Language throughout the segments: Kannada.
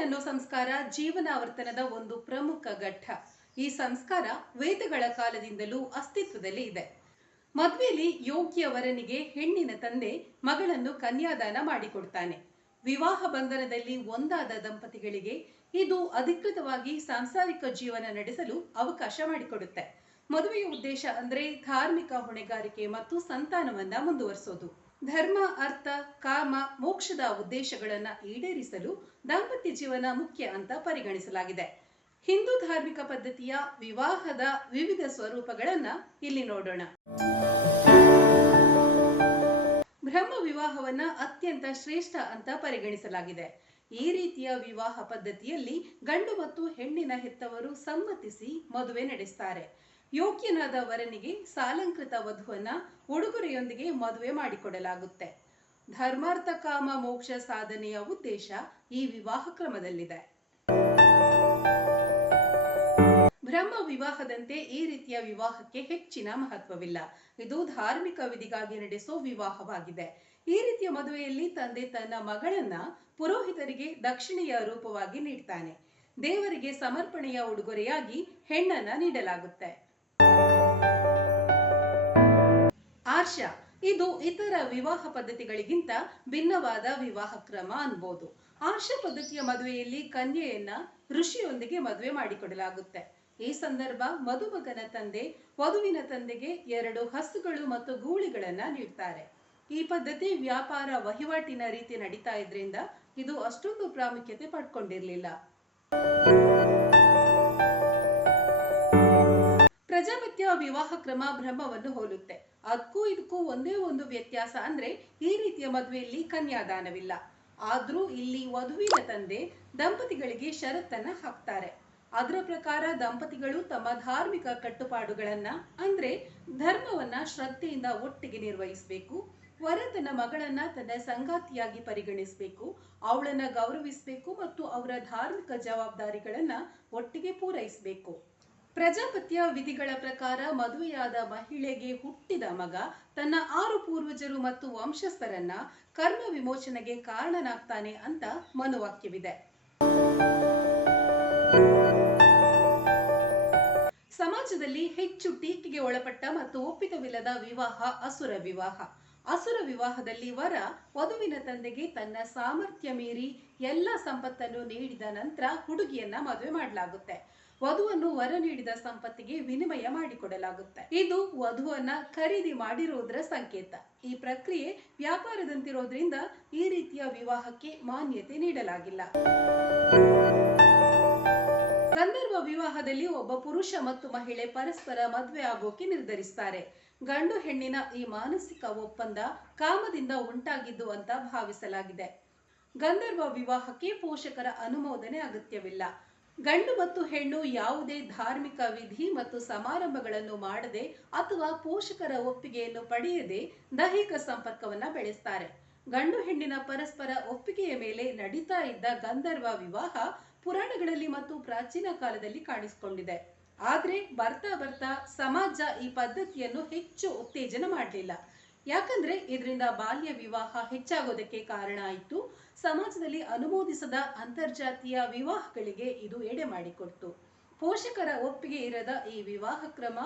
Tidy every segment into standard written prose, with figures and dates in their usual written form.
ಅನ್ನೋ ಸಂಸ್ಕಾರ ಜೀವನಾವರ್ತನದ ಒಂದು ಪ್ರಮುಖ ಘಟ್ಟ. ಈ ಸಂಸ್ಕಾರ ವೇದಗಳ ಕಾಲದಿಂದಲೂ ಅಸ್ತಿತ್ವದಲ್ಲಿ ಇದೆ. ಮದುವೆಯಲ್ಲಿ ಯೋಗ್ಯ ವರನಿಗೆ ಹೆಣ್ಣಿನ ತಂದೆ ಮಗಳನ್ನು ಕನ್ಯಾದಾನ ಮಾಡಿಕೊಡ್ತಾನೆ. ವಿವಾಹ ಬಂಧನದಲ್ಲಿ ಒಂದಾದ ದಂಪತಿಗಳಿಗೆ ಇದು ಅಧಿಕೃತವಾಗಿ ಸಾಂಸಾರಿಕ ಜೀವನ ನಡೆಸಲು ಅವಕಾಶ ಮಾಡಿಕೊಡುತ್ತೆ. ಮದುವೆಯ ಉದ್ದೇಶ ಅಂದ್ರೆ ಧಾರ್ಮಿಕ ಹೊಣೆಗಾರಿಕೆ ಮತ್ತು ಸಂತಾನವನ್ನ ಮುಂದುವರಿಸೋದು. ಧರ್ಮ, ಅರ್ಥ, ಕಾಮ, ಮೋಕ್ಷದ ಉದ್ದೇಶಗಳನ್ನ ಈಡೇರಿಸಲು ದಾಂಪತ್ಯ ಜೀವನ ಮುಖ್ಯ ಅಂತ ಪರಿಗಣಿಸಲಾಗಿದೆ. ಹಿಂದೂ ಧಾರ್ಮಿಕ ಪದ್ಧತಿಯ ವಿವಾಹದ ವಿವಿಧ ಸ್ವರೂಪಗಳನ್ನ ಇಲ್ಲಿ ನೋಡೋಣ. ಬ್ರಹ್ಮ ವಿವಾಹವನ್ನ ಅತ್ಯಂತ ಶ್ರೇಷ್ಠ ಅಂತ ಪರಿಗಣಿಸಲಾಗಿದೆ. ಈ ರೀತಿಯ ವಿವಾಹ ಪದ್ಧತಿಯಲ್ಲಿ ಗಂಡು ಮತ್ತು ಹೆಣ್ಣಿನ ಹೆತ್ತವರು ಸಮ್ಮತಿಸಿ ಮದುವೆ ನಡೆಸ್ತಾರೆ. ಯೋಗ್ಯನಾದ ವರನಿಗೆ ಸಾಲಂಕೃತ ವಧುವನ್ನ ಉಡುಗೊರೆಯೊಂದಿಗೆ ಮದುವೆ ಮಾಡಿಕೊಡಲಾಗುತ್ತೆ. ಧರ್ಮಾರ್ಥ ಕಾಮ ಮೋಕ್ಷ ಸಾಧನೆಯ ಉದ್ದೇಶ ಈ ವಿವಾಹ ಕ್ರಮದಲ್ಲಿದೆ. ಬ್ರಹ್ಮ ವಿವಾಹದಂತೆ ಈ ರೀತಿಯ ವಿವಾಹಕ್ಕೆ ಹೆಚ್ಚಿನ ಮಹತ್ವವಿಲ್ಲ. ಇದು ಧಾರ್ಮಿಕ ವಿಧಿಗಾಗಿ ನಡೆಸೋ ವಿವಾಹವಾಗಿದೆ. ಈ ರೀತಿಯ ಮದುವೆಯಲ್ಲಿ ತಂದೆ ತನ್ನ ಮಗಳನ್ನ ಪುರೋಹಿತರಿಗೆ ದಕ್ಷಿಣೆಯ ರೂಪವಾಗಿ ನೀಡ್ತಾನೆ. ದೇವರಿಗೆ ಸಮರ್ಪಣೆಯ ಉಡುಗೊರೆಯಾಗಿ ಹೆಣ್ಣನ್ನ ನೀಡಲಾಗುತ್ತೆ. ಆರ್ಷ ಇದು ಇತರ ವಿವಾಹ ಪದ್ಧತಿಗಳಿಗಿಂತ ಭಿನ್ನವಾದ ವಿವಾಹ ಕ್ರಮ ಅನ್ಬೋದು. ಆರ್ಷ ಪದ್ಧತಿಯ ಮದುವೆಯಲ್ಲಿ ಕನ್ಯೆಯನ್ನ ಋಷಿಯೊಂದಿಗೆ ಮದುವೆ ಮಾಡಿಕೊಡಲಾಗುತ್ತೆ. ಈ ಸಂದರ್ಭ ಮದುಮಗನ ತಂದೆ ವಧುವಿನ ತಂದೆಗೆ 2 ಹಸುಗಳು ಮತ್ತು ಗೂಳಿಗಳನ್ನ ನೀಡ್ತಾರೆ. ಈ ಪದ್ಧತಿ ವ್ಯಾಪಾರ ವಹಿವಾಟಿನ ರೀತಿ ನಡೀತಾ ಇದ್ರಿಂದ ಇದು ಅಷ್ಟೊಂದು ಪ್ರಾಮುಖ್ಯತೆ ಪಡ್ಕೊಂಡಿರ್ಲಿಲ್ಲ. ಪ್ರಜಾಪತ್ಯ ವಿವಾಹ ಕ್ರಮ ಬ್ರಹ್ಮವನ್ನು ಹೋಲುತ್ತೆ. ಅದಕ್ಕೂ ಇದಕ್ಕೂ ಒಂದೇ ಒಂದು ವ್ಯತ್ಯಾಸ ಅಂದ್ರೆ ಈ ರೀತಿಯ ಮದುವೆಯಲ್ಲಿ ಕನ್ಯಾದಾನವಿಲ್ಲ. ಆದ್ರೂ ಇಲ್ಲಿ ವಧುವಿನ ತಂದೆ ದಂಪತಿಗಳಿಗೆ ಷರತ್ತನ್ನ ಹಾಕ್ತಾರೆ. ಅದರ ಪ್ರಕಾರ ದಂಪತಿಗಳು ತಮ್ಮ ಧಾರ್ಮಿಕ ಕಟ್ಟುಪಾಡುಗಳನ್ನ ಅಂದ್ರೆ ಧರ್ಮವನ್ನ ಶ್ರದ್ಧೆಯಿಂದ ಒಟ್ಟಿಗೆ ನಿರ್ವಹಿಸಬೇಕು. ವರ ತನ್ನ ಮಗಳನ್ನ ತನ್ನ ಸಂಗಾತಿಯಾಗಿ ಪರಿಗಣಿಸಬೇಕು, ಅವಳನ್ನ ಗೌರವಿಸಬೇಕು ಮತ್ತು ಅವರ ಧಾರ್ಮಿಕ ಜವಾಬ್ದಾರಿಗಳನ್ನ ಒಟ್ಟಿಗೆ ಪೂರೈಸಬೇಕು. ಪ್ರಜಾಪತ್ಯ ವಿಧಿಗಳ ಪ್ರಕಾರ ಮದುವೆಯಾದ ಮಹಿಳೆಗೆ ಹುಟ್ಟಿದ ಮಗ ತನ್ನ 6 ಪೂರ್ವಜರು ಮತ್ತು ವಂಶಸ್ಥರನ್ನ ಕರ್ಮ ವಿಮೋಚನೆಗೆ ಕಾರಣನಾಗ್ತಾನೆ ಅಂತ ಮನುವಾಕ್ಯವಿದೆ. ಸಮಾಜದಲ್ಲಿ ಹೆಚ್ಚು ಟೀಕೆಗೆ ಒಳಪಟ್ಟ ಮತ್ತು ಒಪ್ಪಿತವಿಲ್ಲದ ವಿವಾಹ ಅಸುರ ವಿವಾಹ. ಅಸುರ ವಿವಾಹದಲ್ಲಿ ವರ ವಧುವಿನ ತಂದೆಗೆ ತನ್ನ ಸಾಮರ್ಥ್ಯ ಮೀರಿ ಎಲ್ಲ ಸಂಪತ್ತನ್ನು ನೀಡಿದ ನಂತರ ಹುಡುಗಿಯನ್ನ ಮದುವೆ ಮಾಡಲಾಗುತ್ತೆ. ವಧುವನ್ನು ವರ ನೀಡಿದ ಸಂಪತ್ತಿಗೆ ವಿನಿಮಯ ಮಾಡಿಕೊಡಲಾಗುತ್ತೆ. ಇದು ವಧುವನ್ನ ಖರೀದಿ ಮಾಡಿರುವುದರ ಸಂಕೇತ. ಈ ಪ್ರಕ್ರಿಯೆ ವ್ಯಾಪಾರದಂತಿರೋದ್ರಿಂದ ಈ ರೀತಿಯ ವಿವಾಹಕ್ಕೆ ಮಾನ್ಯತೆ ನೀಡಲಾಗಿಲ್ಲ. ಗಂಧರ್ವ ವಿವಾಹದಲ್ಲಿ ಒಬ್ಬ ಪುರುಷ ಮತ್ತು ಮಹಿಳೆ ಪರಸ್ಪರ ಮದುವೆ ಆಗೋಕೆ ನಿರ್ಧರಿಸ್ತಾರೆ. ಗಂಡು ಹೆಣ್ಣಿನ ಈ ಮಾನಸಿಕ ಒಪ್ಪಂದ ಕಾಮದಿಂದ ಉಂಟಾಗಿದ್ದು ಅಂತ ಭಾವಿಸಲಾಗಿದೆ. ಗಂಧರ್ವ ವಿವಾಹಕ್ಕೆ ಪೋಷಕರ ಅನುಮೋದನೆ ಅಗತ್ಯವಿಲ್ಲ. ಗಂಡು ಮತ್ತು ಹೆಣ್ಣು ಯಾವುದೇ ಧಾರ್ಮಿಕ ವಿಧಿ ಮತ್ತು ಸಮಾರಂಭಗಳನ್ನು ಮಾಡದೆ ಅಥವಾ ಪೋಷಕರ ಒಪ್ಪಿಗೆಯನ್ನು ಪಡೆಯದೆ ದೈಹಿಕ ಸಂಪರ್ಕವನ್ನ ಬೆಳೆಸ್ತಾರೆ. ಗಂಡು ಹೆಣ್ಣಿನ ಪರಸ್ಪರ ಒಪ್ಪಿಗೆಯ ಮೇಲೆ ನಡೀತಾ ಇದ್ದ ಗಂಧರ್ವ ವಿವಾಹ ಪುರಾಣಗಳಲ್ಲಿ ಮತ್ತು ಪ್ರಾಚೀನ ಕಾಲದಲ್ಲಿ ಕಾಣಿಸಿಕೊಂಡಿದೆ. ಆದ್ರೆ ಬರ್ತಾ ಬರ್ತಾ ಸಮಾಜ ಈ ಪದ್ಧತಿಯನ್ನು ಹೆಚ್ಚು ಉತ್ತೇಜನ ಮಾಡಲಿಲ್ಲ. ಯಾಕಂದ್ರೆ ಇದರಿಂದ ಬಾಲ್ಯ ವಿವಾಹ ಹೆಚ್ಚಾಗೋದಕ್ಕೆ ಕಾರಣ ಆಯಿತು. ಸಮಾಜದಲ್ಲಿ ಅನುಮೋದಿಸದ ಅಂತರ್ಜಾತೀಯ ವಿವಾಹಗಳಿಗೆ ಇದು ಎಡೆ ಮಾಡಿಕೊಡ್ತು. ಪೋಷಕರ ಒಪ್ಪಿಗೆ ಇರದ ಈ ವಿವಾಹ ಕ್ರಮ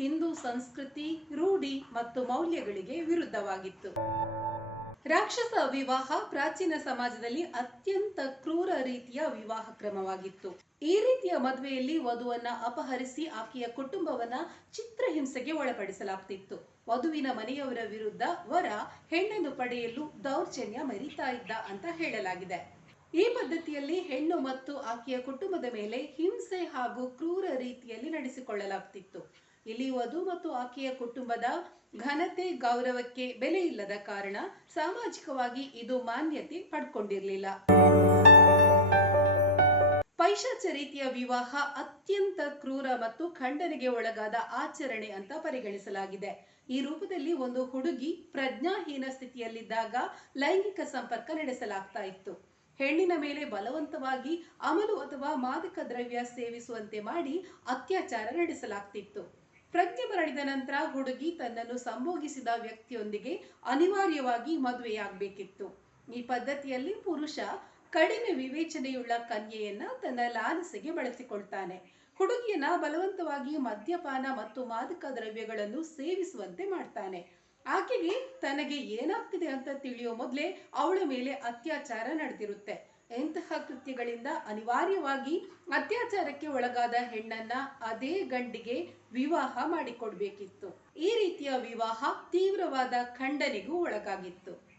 ಹಿಂದೂ ಸಂಸ್ಕೃತಿ, ರೂಢಿ ಮತ್ತು ಮೌಲ್ಯಗಳಿಗೆ ವಿರುದ್ಧವಾಗಿತ್ತು. ರಾಕ್ಷಸ ವಿವಾಹ ಪ್ರಾಚೀನ ಸಮಾಜದಲ್ಲಿ ಅತ್ಯಂತ ಕ್ರೂರ ರೀತಿಯ ವಿವಾಹ ಕ್ರಮವಾಗಿತ್ತು. ಈ ರೀತಿಯ ಮದುವೆಯಲ್ಲಿ ವಧುವನ್ನ ಅಪಹರಿಸಿ ಆಕೆಯ ಕುಟುಂಬವನ್ನ ಚಿತ್ರಹಿಂಸೆಗೆ ಒಳಪಡಿಸಲಾಗ್ತಿತ್ತು. ವಧುವಿನ ಮನೆಯವರ ವಿರುದ್ಧ ವರ ಹೆಣ್ಣನ್ನು ಪಡೆಯಲು ದೌರ್ಜನ್ಯ ಮೆರೀತಾ ಇದ್ದ ಅಂತ ಹೇಳಲಾಗಿದೆ. ಈ ಪದ್ಧತಿಯಲ್ಲಿ ಹೆಣ್ಣು ಮತ್ತು ಆಕೆಯ ಕುಟುಂಬದ ಮೇಲೆ ಹಿಂಸೆ ಹಾಗೂ ಕ್ರೂರ ರೀತಿಯಲ್ಲಿ ನಡೆಸಿಕೊಳ್ಳಲಾಗ್ತಿತ್ತು. ಇಲ್ಲಿ ವಧು ಮತ್ತು ಆಕೆಯ ಕುಟುಂಬದ ಘನತೆ ಗೌರವಕ್ಕೆ ಬೆಲೆ ಇಲ್ಲದ ಕಾರಣ ಸಾಮಾಜಿಕವಾಗಿ ಇದು ಮಾನ್ಯತೆ ಪಡ್ಕೊಂಡಿರಲಿಲ್ಲ. ಪೈಶಾಚ ರೀತಿಯ ವಿವಾಹ ಅತ್ಯಂತ ಕ್ರೂರ ಮತ್ತು ಖಂಡನೆಗೆ ಒಳಗಾದ ಆಚರಣೆ ಅಂತ ಪರಿಗಣಿಸಲಾಗಿದೆ. ಈ ರೂಪದಲ್ಲಿ ಒಂದು ಹುಡುಗಿ ಪ್ರಜ್ಞಾಹೀನ ಸ್ಥಿತಿಯಲ್ಲಿದ್ದಾಗ ಲೈಂಗಿಕ ಸಂಪರ್ಕ ನಡೆಸಲಾಗ್ತಾ ಇತ್ತು. ಹೆಣ್ಣಿನ ಮೇಲೆ ಬಲವಂತವಾಗಿ ಅಮಲು ಅಥವಾ ಮಾದಕ ದ್ರವ್ಯ ಸೇವಿಸುವಂತೆ ಮಾಡಿ ಅತ್ಯಾಚಾರ ನಡೆಸಲಾಗ್ತಿತ್ತು. ಪ್ರಜ್ಞೆ ಮರಳಿದ ನಂತರ ಹುಡುಗಿ ತನ್ನನ್ನು ಸಂಭೋಗಿಸಿದ ವ್ಯಕ್ತಿಯೊಂದಿಗೆ ಅನಿವಾರ್ಯವಾಗಿ ಮದುವೆಯಾಗಬೇಕಿತ್ತು. ಈ ಪದ್ಧತಿಯಲ್ಲಿ ಪುರುಷ ಕಡಿಮೆ ವಿವೇಚನೆಯುಳ್ಳ ಕನ್ಯೆಯನ್ನ ತನ್ನ ಲಾಲಸೆಗೆ ಬಳಸಿಕೊಳ್ತಾನೆ. ಹುಡುಗಿಯನ್ನ ಬಲವಂತವಾಗಿ ಮದ್ಯಪಾನ ಮತ್ತು ಮಾದಕ ದ್ರವ್ಯಗಳನ್ನು ಸೇವಿಸುವಂತೆ ಮಾಡ್ತಾನೆ. ಆಕೆಗೆ ತನಗೆ ಏನಾಗ್ತಿದೆ ಅಂತ ತಿಳಿಯೋ ಮೊದಲೇ ಅವಳ ಮೇಲೆ ಅತ್ಯಾಚಾರ ನಡೆದಿರುತ್ತೆ. ಇಂತಹ ಕೃತ್ಯಗಳಿಂದ ಅನಿವಾರ್ಯವಾಗಿ ಅತ್ಯಾಚಾರಕ್ಕೆ ಒಳಗಾದ ಹೆಣ್ಣನ್ನ ಅದೇ ಗಂಡಿಗೆ ವಿವಾಹ ಮಾಡಿಕೊಡ್ಬೇಕಿತ್ತು. ಈ ರೀತಿಯ ವಿವಾಹ ತೀವ್ರವಾದ ಖಂಡನೆಗೂ ಒಳಗಾಗಿತ್ತು.